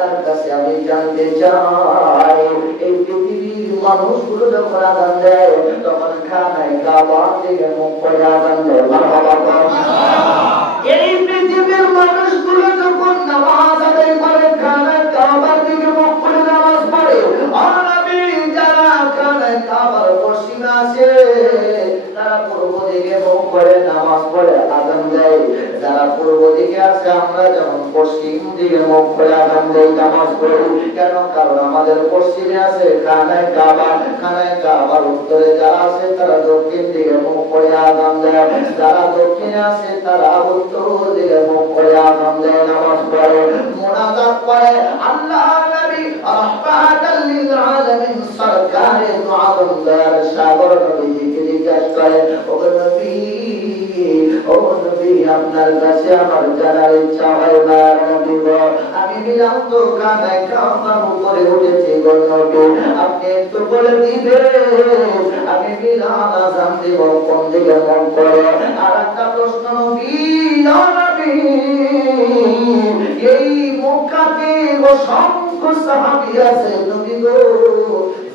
আপনার কাছে আমি জানতে চাই এই পৃথিবীর মানুষগুলো যখন আদান দেয় তখন খানায় কাবার দিকে মুখ করে আদান দেয় মারহাবা বল। এই পৃথিবীর মানুষগুলো যখন নামাজ আদায় করে খানায় কাবার দিকে মুখ করে নামাজ পড়ে আর যারা খানায় কাবার পশ্চিমে আছে তারা পূর্ব দিকে মুখ করে নামাজ পড়ে দেয়। যারা পূর্ব দিকে আছে, আমরা যেমন পশ্চিম দিকে মুখ করে আদান দেই, নামাজ পড়ি। কেন? কারণ আমাদের পশ্চিমে আছে খানায় কাবা। খানায় কাবার উত্তরে যারা আছে, তারা দক্ষিণ দিকে মুখ করে আদান দেয়। যারা দক্ষিণে আছে, তারা উত্তর দিকে মুখ করে আদান দেয়, নামাজ পড়ে। মোনাজাত করে আল্লাহ নবী রাহমাতাল লিল আলামিন সরকারে দু আলম দয়ার সাগর নবীকে জিজ্ঞাসা করে ও নবী ও নবী আপনার কাছে আমার জানার ইচ্ছা হয় না নবী গো আমি বিলাম কানায় কামার উপরে উঠেছি গো নবী আপনি একটু বলে দিবেন আমি বিলাম আজান দেব কোন দিকে মন করে আর একটা প্রশ্ন নবী নবী এই মক্কাতে অসংখ্য সাহাবী আছে, নবী গো।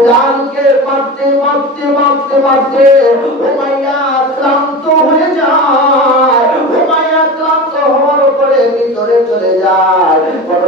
বিলালকে মারতে মারতে মারতে মারতে উমাইয়া ক্লান্ত হয়ে যায়। উমাইয়া ক্লান্ত হওয়ার পরে ভিতরে চলে যায়।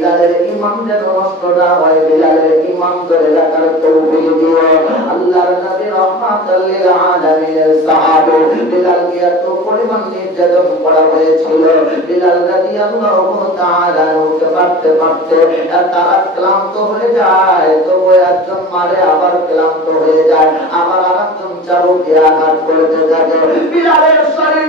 বিলালের যেন নষ্ট না হয়, বিলালের ইমান ধরে রাখার তৌফিক দিও। আল্লাহর নবী রহমাতুল লিল আলামিনের সাহাবী। বিলালকে এত পরিমাণ নির্যাতন করা হয়েছিল। বিলাল রাদিয়াল্লাহু তাআলা উঠতে পারতে পারতে তারা ক্লান্ত হয়ে যায়। তবু একজন মারে আবার ক্লান্ত হয়ে যায়। আবার আরেকজন দিয়ে আঘাত করতে থাকে। বিলালের শরীর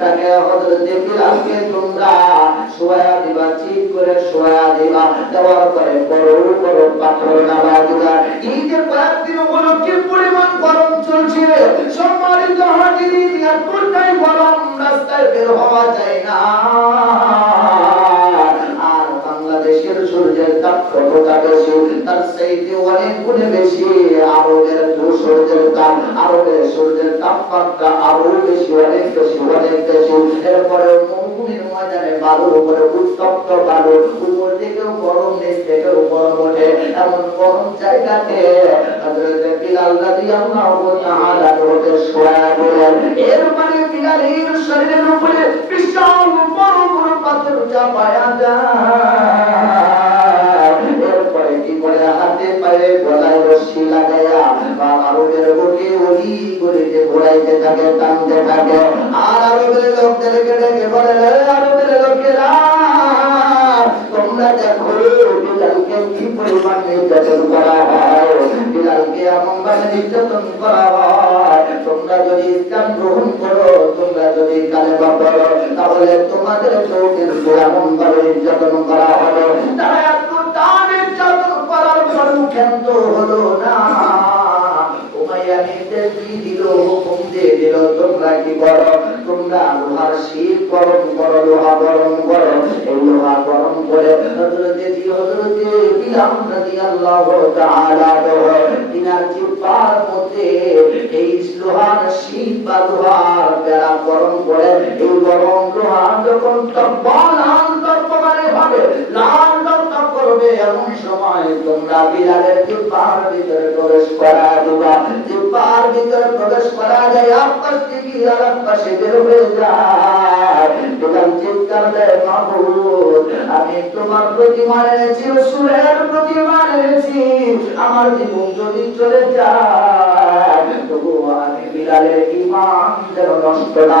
তাকে হযরত বিলালকে তোমরা শোয়া দিবা ঠিক করে শোয়া দিবা। দেওয়ার পরে বড় বড় পাথর নামা দিবা। ঈদের কয়েকদিন উপলক্ষে পরিমাণ গরম চলছে। সম্মানিত হাজিরি এতটাই গরম রাস্তায় বের হওয়া যায় না। সূর্যের তাপ কতটা বেশি তার সেইতে অনেক গুণে বেশি আরবের সূর্যের তাপ আরবের সূর্যের তাপমাত্রা আরও বেশি, অনেক বেশি অনেক বেশি। এরপরে মরুভূমির ময়দানে বালুর উপরে উত্তপ্ত বালু, উপর থেকেও গরম, নিচ থেকেও গরম ওঠে। এমন গরম জায়গাতে বিলাল রাদিয়াল্লাহু তাআলা বিলালের শরীরের উপরে বিশাল বড় বড় পাথর চাপায়া যায়। গলায় রশি লাগাইয়া বা আরবের বুকে ওলি গলিতে ঘোরাইতে থাকে, টানতে থাকে। আর আরবের লোকদেরকে ডেকে বলে আরবের লোকেরা, তোমরা দেখো, বিলালকে কি পরিমাণ নির্যাতন করা হয়? বিলালকে এমন ভাবে নির্যাতন করা হয়, তোমরা যদি ইসলাম গ্রহণ করো, তোমরা যদি কালেমা পড়ো তাহলে তোমাদের কেউ এমন ভাবে নির্যাতন করা হবে। তারা করার ক্ষান্ত হলো না। উমাইয়া নির্দেশ দিয়ে দিল, হুকুম দিয়ে দিল, তোমরা কি করো? তোমরা লোহার শীত গরম করো, লোহা গরম করো। এই লোহা গরম করে হযরতে জি, হযরতে বিলাল রাদিয়াল্লাহু তাআলা তিনার জিহ্বার মধ্যে এই লোহার শীত বা লোহার বেড়া গরম করে, এই গরম লোহা যখন তব্বালান তব্বালে হবে, লাল করবে এমন সময় তোমরা বিলালের জিহ্বার ভিতরে প্রবেশ করা দিবা। জিহ্বার ভিতরে প্রবেশ করা যায় আকাশ থেকে আর আকাশে বের হয়ে যায়। বিলাল চিৎকার দেয় মাহবুব আমি তোমার প্রতি মানেছি রসুলের প্রতি মানেছি আমার জীবন যদি চলে যায়, তবুও আমি বিলালের ইমান যেন নষ্ট না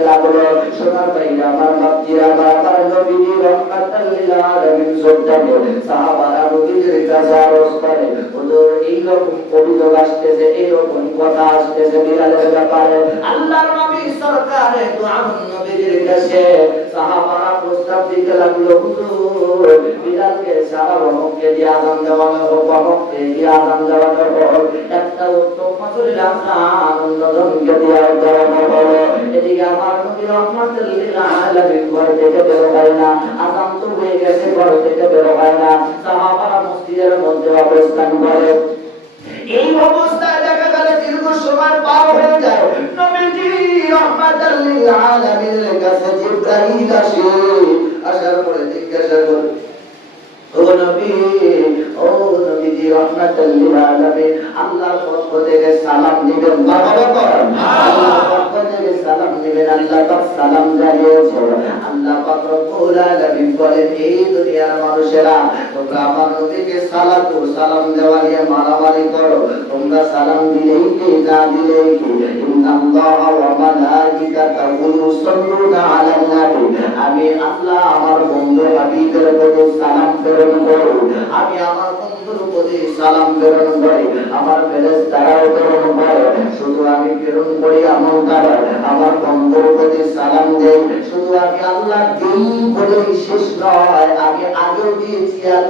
লাগল সোনার ভাইরা আমার ভাবজিরা আমার আমার নবীজি রহমাতাল্লিল আলামিন সত্যাকে সাহাবারা নবীজির কাছে আরজ করে হুজুর এইরকম অভিযোগ আসতেছে, এইরকম কথা আসতেছে বিলালের ব্যাপারে। আল্লাহর নবী সরকারে দোয়া নবীজির কাছে সাহাবারা প্রস্তাব দিতে লাগল, হুজুর বিলালকে সারা রহমকে দিয়ে আজান দেওয়ানো হোক রহমকে দিয়ে আজান দেওয়ানো হোক একটা উত্তম ফসলের আজান অন্যজনকে দিয়ে দেওয়ানো হলো। এদিকে আমার নবী রহমাতুল্লিল আলামিন ঘর থেকে বের হয় না। আজান তো হয়ে গেছে ঘর থেকে বের হয় না। সাহাবারা মসজিদের মধ্যে অবস্থান করে। এই অবস্থায় দেখা গেল দীর্ঘ সময় পার হয়ে যায়। নবীজি রহমাতুল লিল আলামিনের কাছে জিবরাইল আসে। আসার পরে জিজ্ঞাসা করে ও নবী ও নবীজি রহমাতুল লিল আলামিন আল্লাহর পক্ষ থেকে সালাম দিবেন মারহাবা করেন আল্লাহর পক্ষ থেকে সালাম দিবেন আল্লাহ পাক সালাম জানিয়েছে আল্লাহ পাক রব্বুল আলামিন বলেন এই দুনিয়ার মানুষেরা তোমরা আমার নবীকে সালাত ও সালাম দেওয়া নিয়ে মারামারি করো। তোমরা সালাম দিলেই কি না দিলেই কি। আমি আমার বন্ধু হাবিবের সালাম প্রেরণ করো। আমি আমার বন্ধুর প্রতি সালাম প্রেরণ করি। আমার ফেরেশতারাও প্রেরণ করে। শুধু আমি প্রেরণ করি এমন দ্বারা আমার বন্ধুর প্রতি সালাম দেই। শুধু আমি আল্লাহ দিই বলেই শেষ নয়, আমি আগেও দিয়েছি এখনও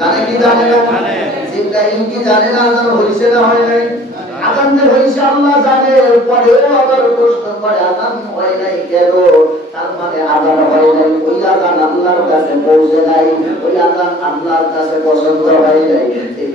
জানে কি জানে না? জিব্রাইল কি জানে না? আজান হইছে না হয় নাই। আজান যে হইছে আল্লাহ জানে পরেও আবার প্রশ্ন করে আজান হয় নাই কেন? তার মানে আজান হয় নাই। ওই আজান আল্লাহর কাছে পৌঁছে নাই। ওই আজান আল্লাহর কাছে পছন্দ হয় নাই।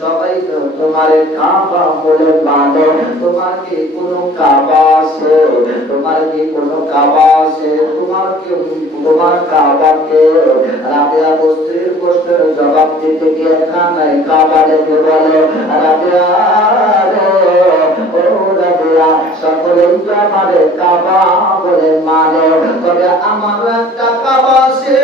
সবাই তো তোমার কাবা বলে মানে। তোমার কি কোনো কাবা আছে? তোমার কি কোনো কাবা আছে? তোমার কাবাকে রাবিয়া বস্তির প্রশ্নের জবাব দিতে গিয়ে খানাই কাবা ডেকে বলে রাবিয়া সকলেই তো আমারে কাবা বলে মানে। তবে আমার একটা কাবা আছে,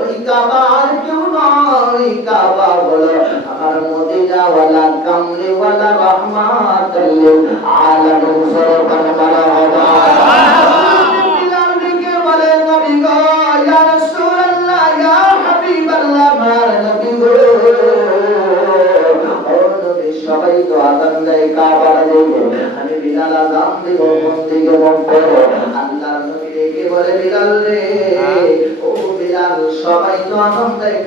ওই কাবা আর কেউ নয় কাবা বলো, আমার মদিনা ওয়ালা রহমাতাল্লিল আলামিন সরকার মারহাবা বিলাল তো কাবার দিকে আমি বিলাল আজান দিব কোন দিকে করো আল্লাহর নবী ডেকে বলে বিলাল রে? ও বিলাল, সবাই তো আজান দেয়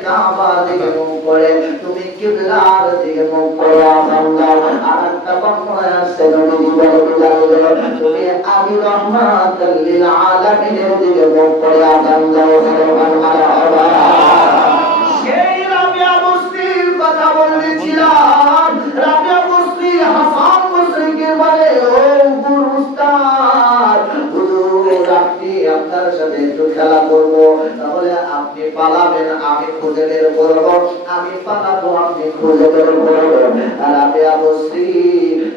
দিকে মুখ করে। তুমি কিবলার দিকে মুখ করে আজান আর একটা বর্ণনায় আসছে নবী বলে বিলাল রে, তুমি আমি রহমাতাল লিল আলামিনের দিকে মুখ করে আজান সুবহানাল্লাহ সেই রাবিয়া বস্তির কথা বলেছিলাম। বের করব আমি পালাবো আপনি খুঁজে বের করবেন রাবিয়া বস্তি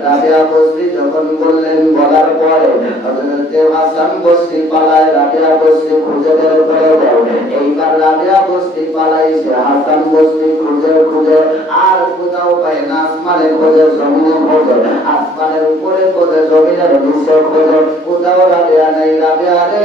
রাবিয়া বস্তি যখন বললেন বলার পরে হাসান বস্তি পালায় রাবিয়া বস্তি খুঁজে বের করবে এইবার রাবিয়া বস্তি পালাইছে হাসান বস্তি খুঁজে খুঁজে আর কোথাও পায় না, আসমানে খোঁজে, জমিনে খোঁজে, আসমানের উপরে খোঁজে, জমিনের নিচে খোঁজে, কোথাও রাবিয়া নেই রাবিয়া রে।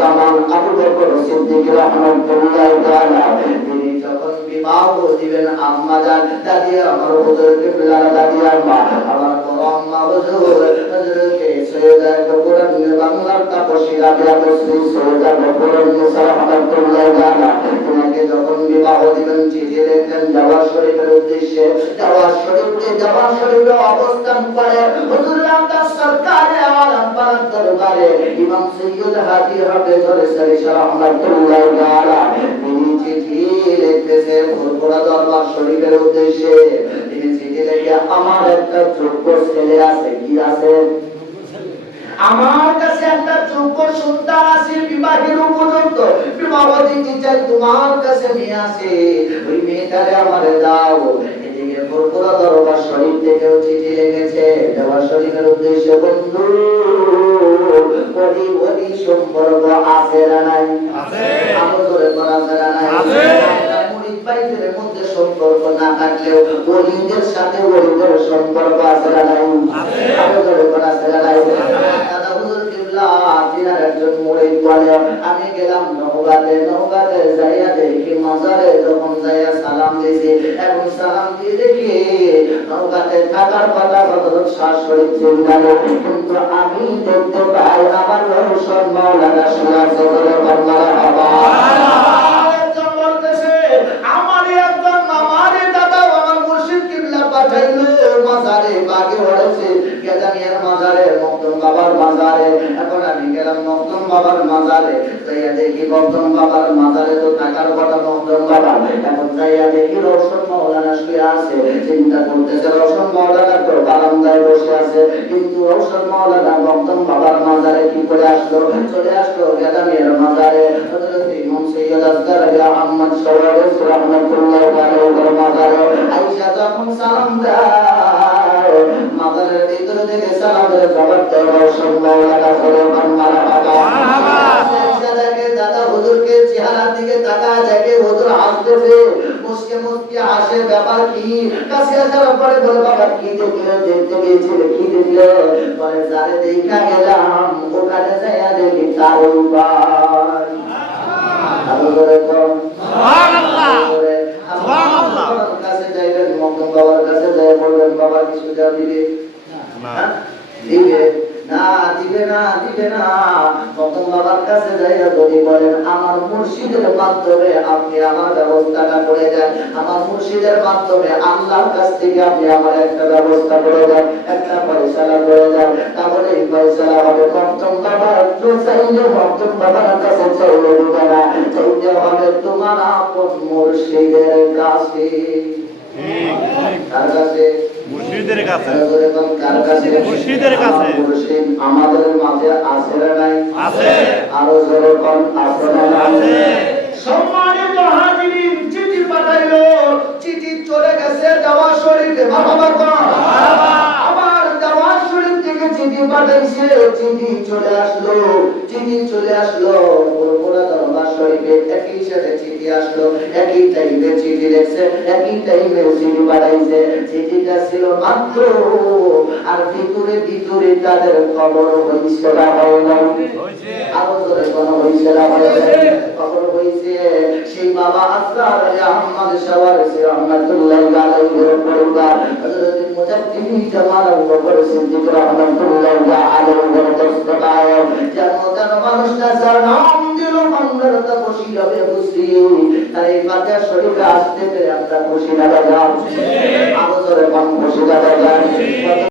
জামান আবু বকর সিদ্দিক রাহমাতুল্লাহ তাআলা। তিনি যখন বিবাহ দিবেন আম্মা জান, দাদি আমার হুজুর দাদি আমার বড় আম্মা হুজুর বাংলার তাপসী রাবিয়া সৈয়দ সৈয়দা কবুরান নিসা রাহমাতুল্লাহ তাআলা তিনাকে যখন লিখলেন জাওয়াজ শরীফের উদ্দেশ্যে। জাওয়াজ শরীফে জাওয়াজ শরীফে অবস্থান করে হুজুর সরকারে, আমার আব্বার দরবারে। ইমাম সৈয়দ হাজি হবে জরে সরি রহমাতুল্লাহ তাআলা তিনি চিঠি লিখতেছে ফুরফুরা দরবার শরীফের উদ্দেশ্যে। তিনি চিঠি লিখে, আমার একটা যোগ্য ছেলে আছে, কি আছে? আমার কাছে একটা যোগ্য সন্তান আছে বিবাহের উপযুক্ত। বিবাহ দিতে চাই তোমার কাছে মেয়ে আছে ওই মেয়েটারে আমারে দাও। এদিকে ফুরফুরা দরবার শরীফ থেকেও চিঠি লেগেছে। দেওয়ার শরীফের উদ্দেশ্যে বন্ধু বলি বলি সম্পর্ক আছে না নাই? আছে। আরও জোরে আছে না নাই। আছে। ভাইদের মধ্যে সম্পর্ক না থাকলেও ওলিদের সাথে ওলিদের সম্পর্ক আছে না নাই? আছে। আরও জোরে বলা আছে না নাই? দাদা হুজুর কিবলা তিনার একজন মুরিদ বলে আমি গেলাম নওগাঁতে নওগাঁতে যাইয়া দেখি মাজারে যখন যাইয়া সালাম দিয়েছি এখন সালাম দিয়ে দেখি নওগাঁতে থাকার কথা হযরত শাহ শরীফ জিন্দালে কিন্তু আমি দেখতে পাই আমার রহস্য মাওলানা বলতেছে আমারই একজন আমারই দাদা আমার মুর্শিদ কিবলা পাঠাইলো মাজারে, বাগে হয়েছে গেদামিয়ার মাজারে মকদম বাবার মাজারে। এখন আমি গেলাম মকদম বাবার মাজারে। যাইয়া দেখি মকদম বাবার মাজারে তো থাকার কথা মকদম বাবা এখন যাইয়া দেখি রোশন মাওলানা শুয়ে আছে। চিন্তা করতেছে রোশন মাওলানা তো বারান্দায় বসে আছে। কিন্তু রোশন মাওলানা মকদম বাবার মাজারে কি করে আসলো? চলে আসলো গেদামিয়ার মাজারে। ইমাম সৈয়দ আসগার আলী আহমদ শওয়ারিস রাহমাতুল্লাহ মাজারে। আয়েশা যখন সালাম দেয় মুসকে মুসকে হাসে, ব্যাপার কি? কাছে আসার কি দেখলে? কি দেখলে? বলে যারে দেখা গেলাম আরও করে কম সুবহানাল্লাহ সুবহানাল্লাহ। কাছে যাইবেন মকদম বাবার কাছে যাই বলবেন বাবা কিছু যা দিবে হ্যাঁ? দিবে না দিবে না দিবে না মকদম বাবার কাছে যাইয়া যদি বলেন আমার মুর্শিদের মাধ্যমে আপনি আমার ব্যবস্থাটা করে দেন। আমার মুর্শিদের মাধ্যমে আল্লাহর কাছ থেকে আপনি আমার একটা ব্যবস্থা করে দেন একটা পয়সালা করে দেন। তাহলে এই পয়সালা হবে মকদম বাবা একটু চাইলে মকদম বাবার কাছে চাইলে দিবে না। চাইতে হবে তোমার আপন মুর্শিদের কাছে। কার কাছে মুর্শিদের কাছে। মুর্শিদের কাছে। আমাদের মাঝে আছে না নাই? আছে। আরও জোরে কোন আছে না নাই? আছে। সম্মানিত হাজিরিন চিঠি পাঠাইলো। চিঠি চলে গেছে দাওয়া শরীফে। মারহাবা কোন আবার দেওয়া শরীফ থেকে চিঠি পাঠাইছে চিঠি চলে আসলো চিঠি চলে আসলো। পুরোপুরা শরীফে একই সাথে চিঠি আসলো একই টাইমে চিঠি লেখছে একই টাইমে চিঠি পাঠাইছে। চিঠিটা ছিল মাত্র আর ভিতরে ভিতরে তাদের খবর হইছে না হয় না আরও জোরে কোনো হইছে না হয় খবর হইছে সেই বাবা রহমাতুল্লাহি আলাইহির পরিবার হযরত মানুষটা যার নাম দিল খুশি হবে খুশি তার এই মাথা শরীফে আসতে পেরে আমরা খুশি না বাজার আরও জোরে কোন খুশি না বাজার